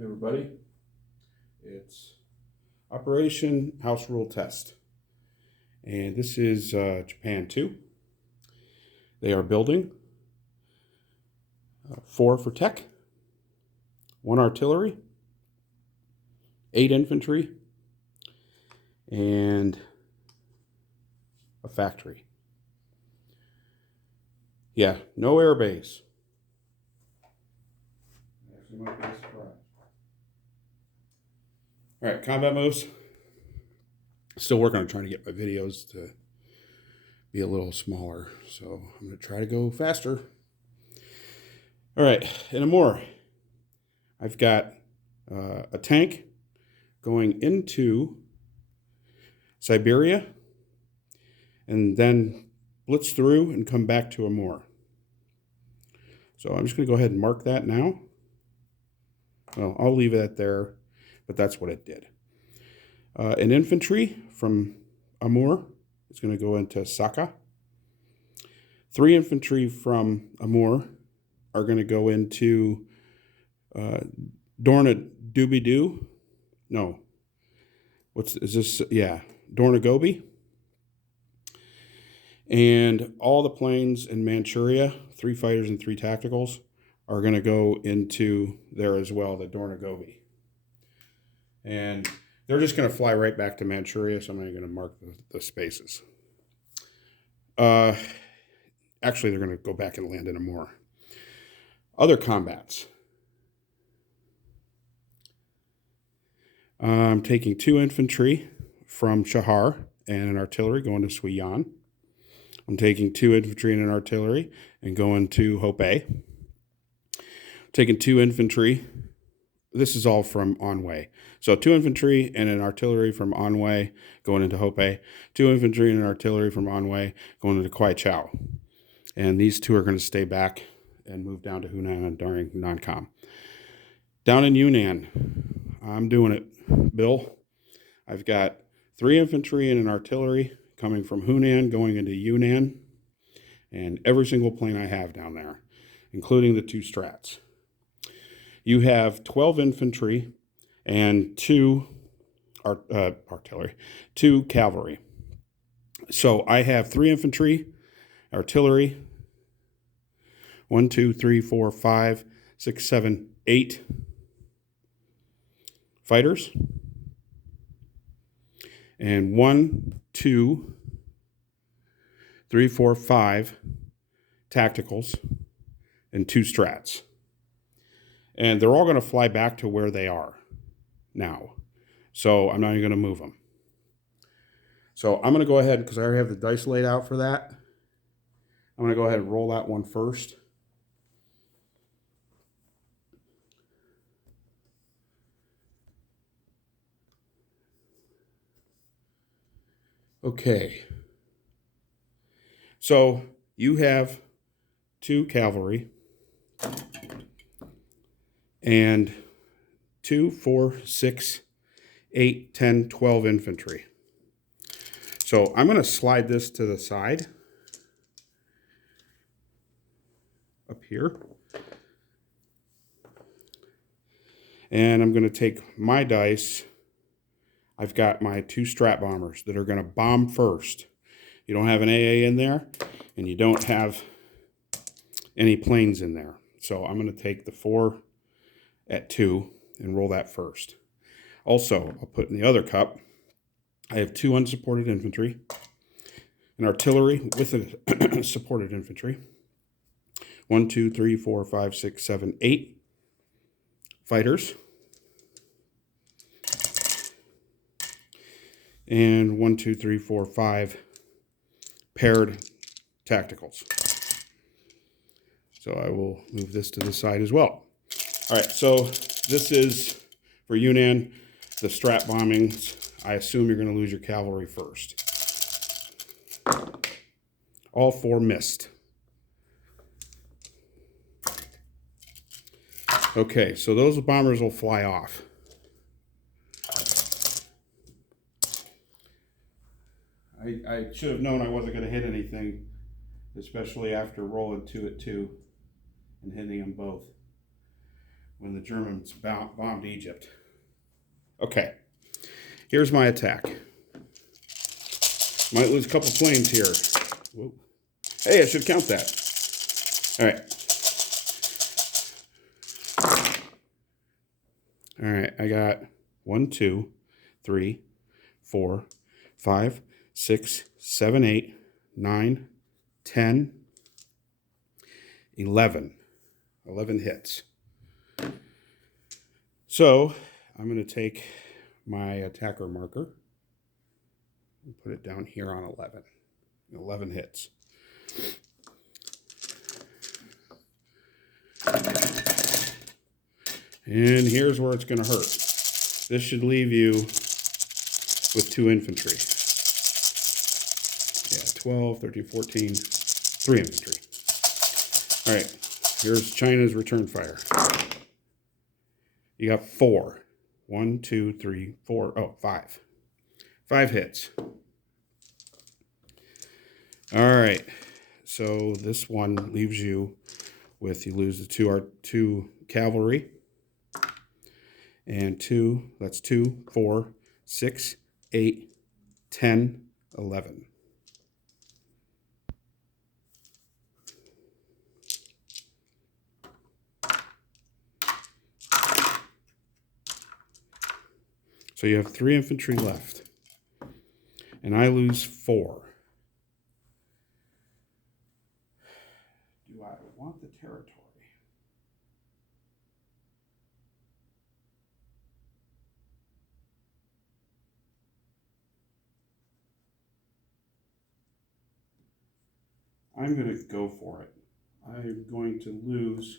Hey everybody, it's Operation House Rule Test, and this is Japan 2. They are building 4 for tech, 1 artillery, 8 infantry, and a factory. Yeah, no air base. Actually might be a surprise. All right, combat moves. Still working on trying to get my videos to be a little smaller, so I'm going to try to go faster. All right, in a more, I've got a tank going into Siberia and then blitz through and come back to Amur. So I'm just going to go ahead and mark that now. Well, I'll leave it there, but that's what it did. An infantry from Amur is going to go into Saka. 3 infantry from Amur are going to go into Dornagobi. No. Is this? Yeah, Dornagobi. And all the planes in Manchuria, 3 fighters and 3 tacticals, are going to go into there as well, the Dornagobi. And they're just going to fly right back to Manchuria, so I'm not going to mark the spaces. Actually, they're going to go back and land in Amur. Other combats. I'm taking 2 infantry from Shahar and an artillery going to Suiyan. I'm taking 2 infantry and an artillery and going to Hope. Taking 2 infantry. This is all from Anhui. So 2 infantry and an artillery from Anhui going into Hope. 2 infantry and an artillery from Anhui going into Kwai Chau. And these 2 are going to stay back and move down to Hunan during non-com. Down in Yunnan, I'm doing it, Bill. I've got 3 infantry and an artillery coming from Hunan going into Yunnan. And every single plane I have down there, including the 2 strats. You have 12 infantry and 2 artillery, 2 cavalry. So I have 3 infantry, artillery, 1, 2, 3, 4, 5, 6, 7, 8 fighters, and 1, 2, 3, 4, 5 tacticals, and 2 strats. And they're all going to fly back to where they are now. So I'm not even going to move them. So I'm going to go ahead, because I already have the dice laid out for that. I'm going to go ahead and roll that one first. Okay. So you have 2 cavalry and 2, 4, 6, 8, 10, 12 infantry. So I'm going to slide this to the side up here. And I'm going to take my dice. I've got my 2 strat bombers that are going to bomb first. You don't have an AA in there, and you don't have any planes in there. So I'm going to take the 4 at 2 and roll that first. Also, I'll put in the other cup, I have 2 unsupported infantry, an artillery with a supported infantry, 1, 2, 3, 4, 5, 6, 7, 8 fighters, and 1, 2, 3, 4, 5 paired tacticals. So I will move this to the side as well. All right, so this is for Yunnan, the strat bombings. I assume you're going to lose your cavalry first. All 4 missed. Okay, so those bombers will fly off. I should have known I wasn't going to hit anything, especially after rolling 2 at 2 and hitting them both. when the Germans bombed Egypt. Okay, here's my attack. Might lose a couple planes here. Whoa. Hey, I should count that. All right. All right, I got 1, 2, 3, 4, 5, 6, 7, 8, 9, 10, 11. 11 hits. So I'm going to take my attacker marker and put it down here on 11. 11 hits. And here's where it's going to hurt. This should leave you with 2 infantry. Yeah, 12, 13, 14, 3 infantry. All right, here's China's return fire. You got 4. 1, 2, 3, 4. Oh, 5. 5 hits. All right, so this one leaves you with, you lose the 2 cavalry. And 2, that's 2, 4, 6, 8, 10, 11. So you have 3 infantry left. And I lose 4. Do I want the territory? I'm going to go for it. I'm going to lose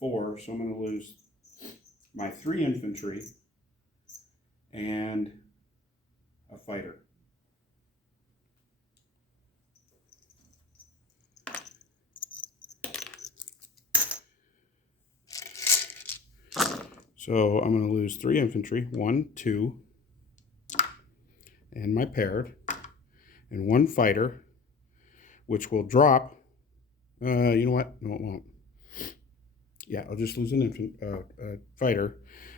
4, so I'm going to lose my 3 infantry and a fighter. So I'm going to lose 3 infantry, 1, 2, and my paired, and 1 fighter, which will drop. You know what? No, it won't. Yeah, I'll just lose an fighter.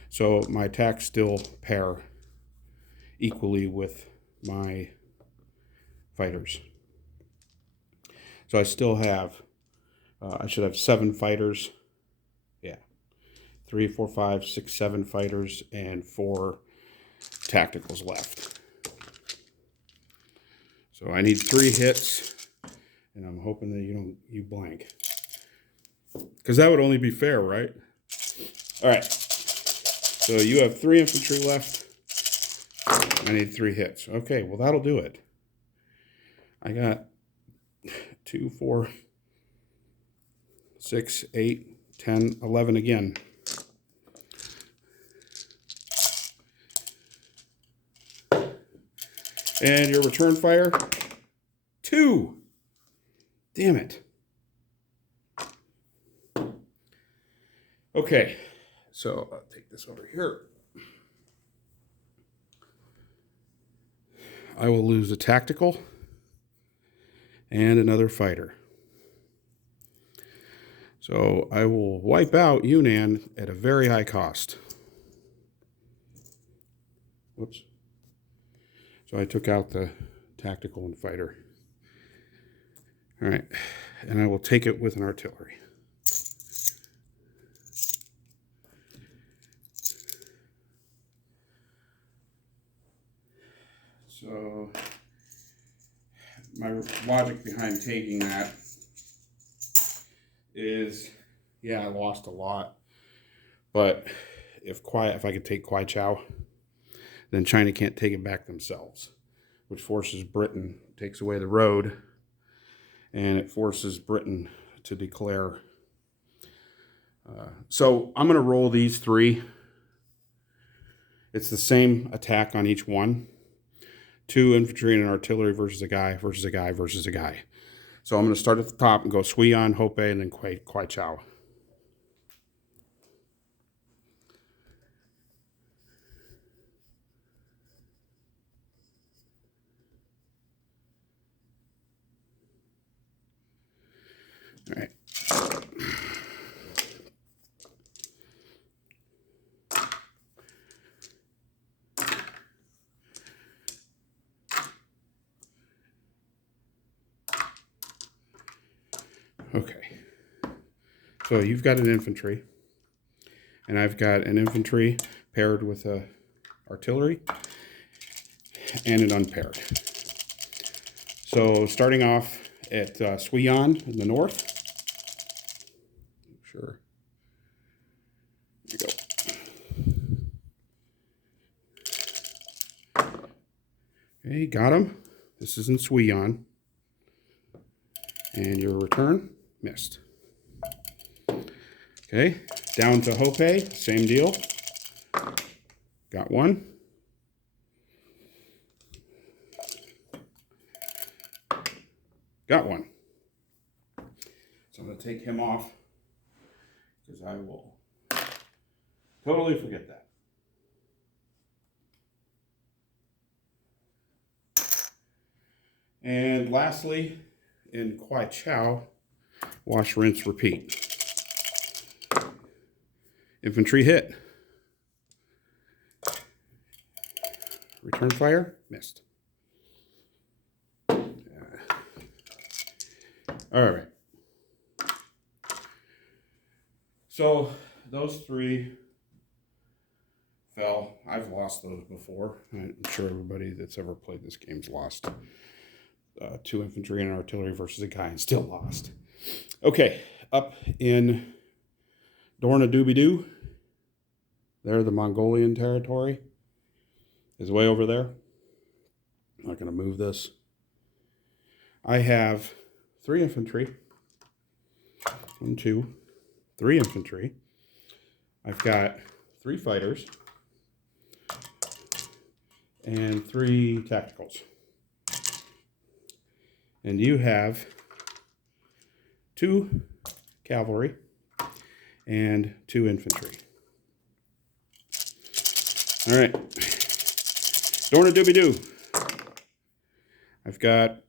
So my attacks still pair equally with my fighters. So I still have, I should have 7 fighters. Yeah. 3, 4, 5, 6, 7 fighters and 4 tacticals left. So I need 3 hits, and I'm hoping that you blank. Because that would only be fair, right? All right. So you have 3 infantry left. I need 3 hits. Okay, well, that'll do it. I got 2, 4, 6, 8, 10, 11 again. And your return fire, 2. Damn it. Okay, so I'll take this over here. I will lose a tactical and another fighter. So I will wipe out Yunnan at a very high cost. Whoops. So I took out the tactical and fighter. All right, and I will take it with an artillery. So my logic behind taking that is, yeah, I lost a lot, but if I could take Kwai Chow, then China can't take it back themselves, which forces Britain, takes away the road, and it forces Britain to declare. So I'm going to roll these 3. It's the same attack on each one. 2 infantry and an artillery versus a guy, versus a guy, versus a guy. So I'm going to start at the top and go Sui An, Hope, and then Kwai Chow. All right. Okay. So you've got an infantry, and I've got an infantry paired with a artillery and an unpaired. So starting off at Suion in the north. Sure. There you go. Okay, got him. This is in Suion. And your return, missed. Okay, down to Hope, same deal. Got one. Got one. So I'm going to take him off because I will totally forget that. And lastly, in Kwai Chow, wash, rinse, repeat. Infantry hit. Return fire, missed. All right. So those three fell. I've lost those before. I'm sure everybody that's ever played this game's lost. 2 infantry and artillery versus a guy and still lost. Okay, up in Dorna Doobie-Doo. There, the Mongolian territory is way over there. I'm not going to move this. I have 3 infantry. 1, 2, 3 infantry. I've got 3 fighters and 3 tacticals. And you have 2 cavalry and 2 infantry. All right. Dorna Doobie-Doo. I've got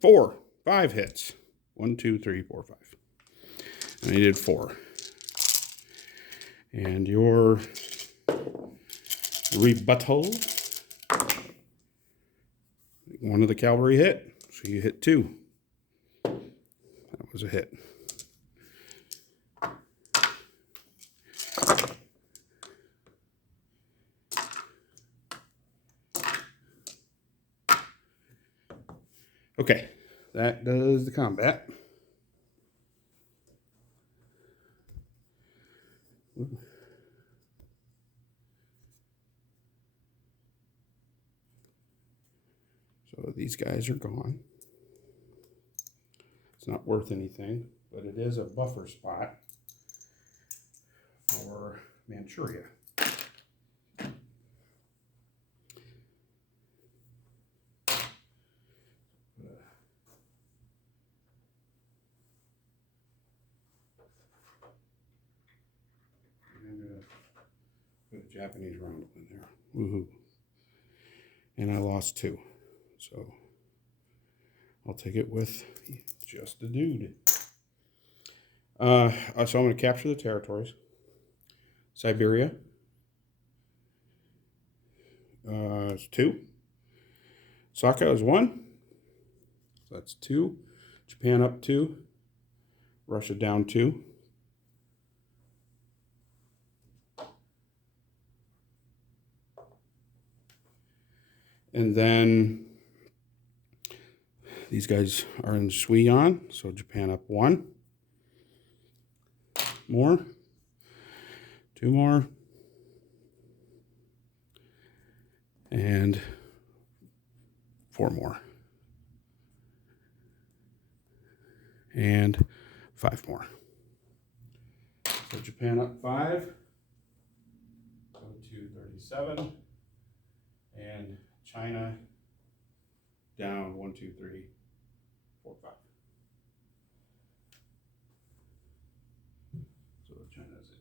5 hits. 1, 2, 3, 4, 5. I needed 4. And your rebuttal. 1 of the cavalry hit, so you hit 2. That was a hit. Okay, that does the combat. So these guys are gone. It's not worth anything, but it is a buffer spot for Manchuria. Put a Japanese round in there. Woohoo. And I lost 2. So I'll take it with just a dude. So I'm going to capture the territories. Siberia. It's 2. Saka is 1. So that's 2. Japan up 2. Russia down 2. And then these guys are in Suion, so Japan up 1. More. 2 more. And 4 more. And 5 more. So Japan up 5. Go to 37. And China down 1, 2, 3, 4, 5. So China's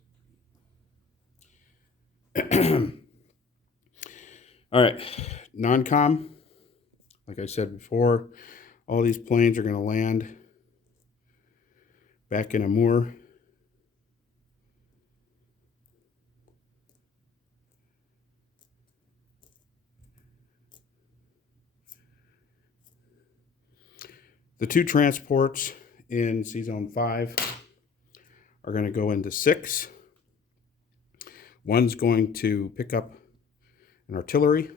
it. All right, non-com. Like I said before, all these planes are going to land back in Amur. The 2 transports in C-Zone 5 are going to go into 6. One's going to pick up an artillery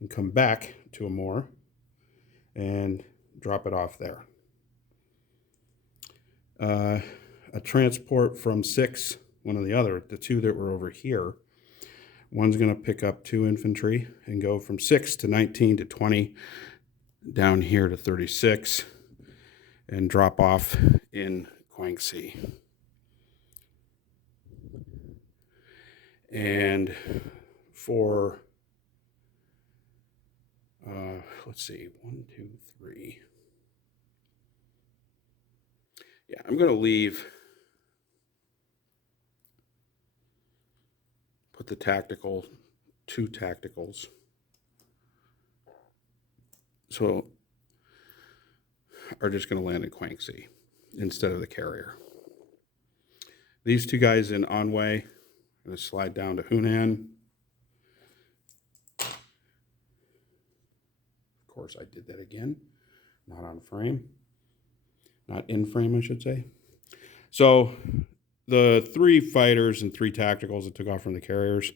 and come back to a more and drop it off there. A transport from 6, one or the other, the 2 that were over here, one's going to pick up 2 infantry and go from 6 to 19 to 20 down here to 36 and drop off in Guangxi. And for, let's see, 1, 2, 3. Yeah, I'm going to leave, put the tactical, 2 tacticals. So, are just going to land in Guangxi instead of the carrier. These 2 guys in Anhui, I'm going to slide down to Hunan. Of course, I did that again. Not on frame. Not in frame, I should say. So, the 3 fighters and 3 tacticals that took off from the carriers,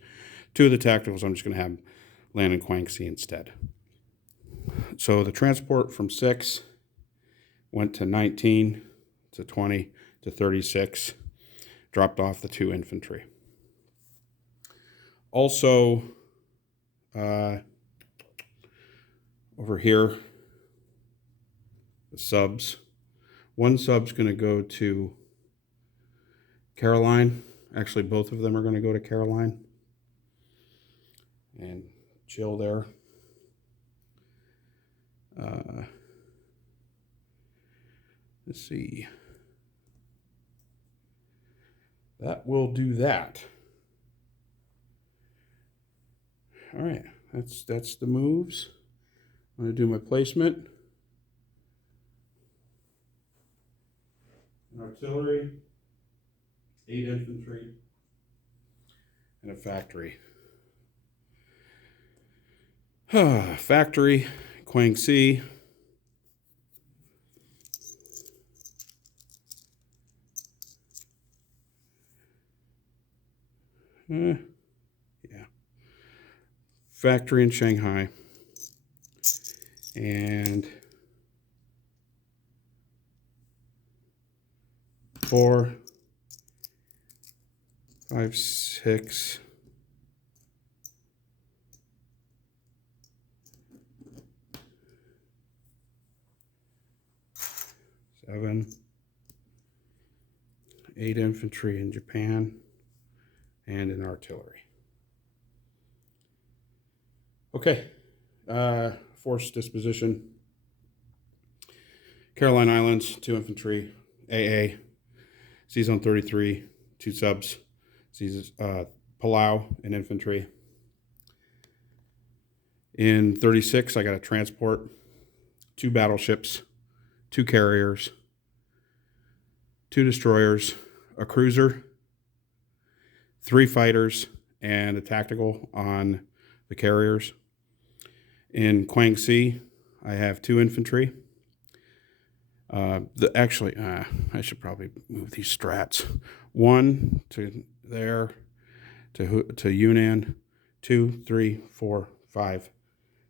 2 of the tacticals I'm just going to have land in Guangxi instead. So, the transport from 6 went to 19 to 20 to 36, dropped off the 2 infantry. Also, over here, the subs. 1 sub's going to go to Caroline. Actually, both of them are going to go to Caroline and chill there. Let's see. That will do that. All right, that's the moves. I'm going to do my placement. An artillery, 8 infantry, and a factory. Factory, Guangxi. Yeah. Factory in Shanghai. And 4, 5, 6, 7, 8 infantry in Japan, and an artillery. Okay, force disposition. Caroline Islands, 2 infantry, AA, C-Zone 33, 2 subs, Palau, and infantry. In 36, I got a transport, 2 battleships, 2 carriers, 2 destroyers, a cruiser, 3 fighters, and a tactical on the carriers. In Guangxi, I have 2 infantry. I should probably move these strats. 1 to there, to Yunnan, 2, 3, 4, 5,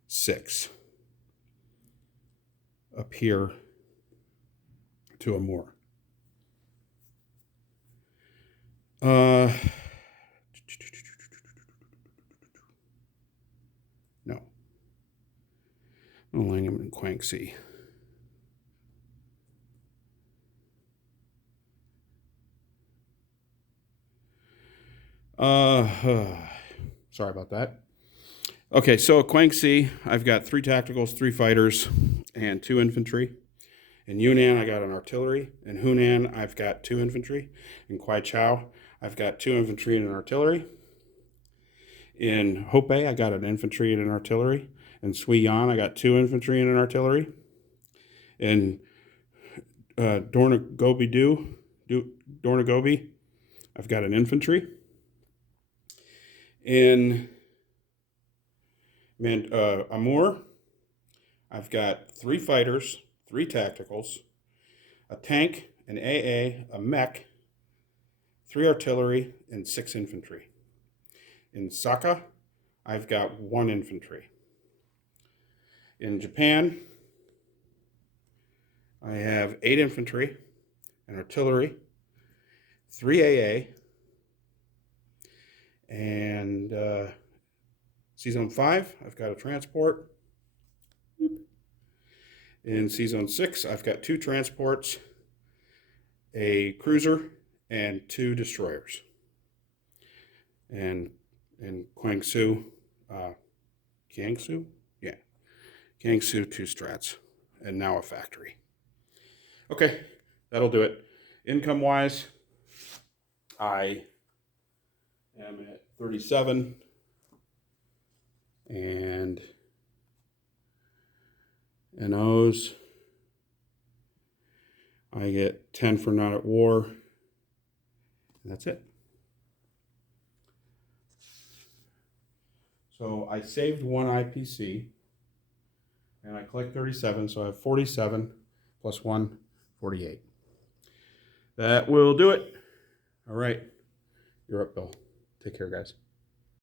6. Up here to Amur. No. I'm laying them in Guangxi. Sorry about that. Okay, so at Guangxi, I've got 3 tacticals, 3 fighters, and 2 infantry. In Yunnan, I got an artillery. In Hunan, I've got 2 infantry. In Kwaichao, I've got 2 infantry and an artillery. In Hopei, I got an infantry and an artillery. In Suiyan, I got 2 infantry and an artillery. In Dornagobi, I've got an infantry. In Amur, I've got 3 fighters, 3 tacticals, a tank, an AA, a mech, 3 artillery, and 6 infantry. In Saka, I've got 1 infantry. In Japan, I have 8 infantry, an artillery, 3 AA, and C-Zone 5, I've got a transport. In C-Zone 6, I've got 2 transports, a cruiser, and 2 destroyers. And in Jiangsu, Jiangsu? Yeah, Jiangsu, 2 strats, and now a factory. Okay, that'll do it. Income-wise, I am at 37, and NOs, I get 10 for not at war, and that's it. So I saved 1 IPC, and I collect 37, so I have 47 plus 1, 48. That will do it. All right, you're up, Bill. Take care, guys.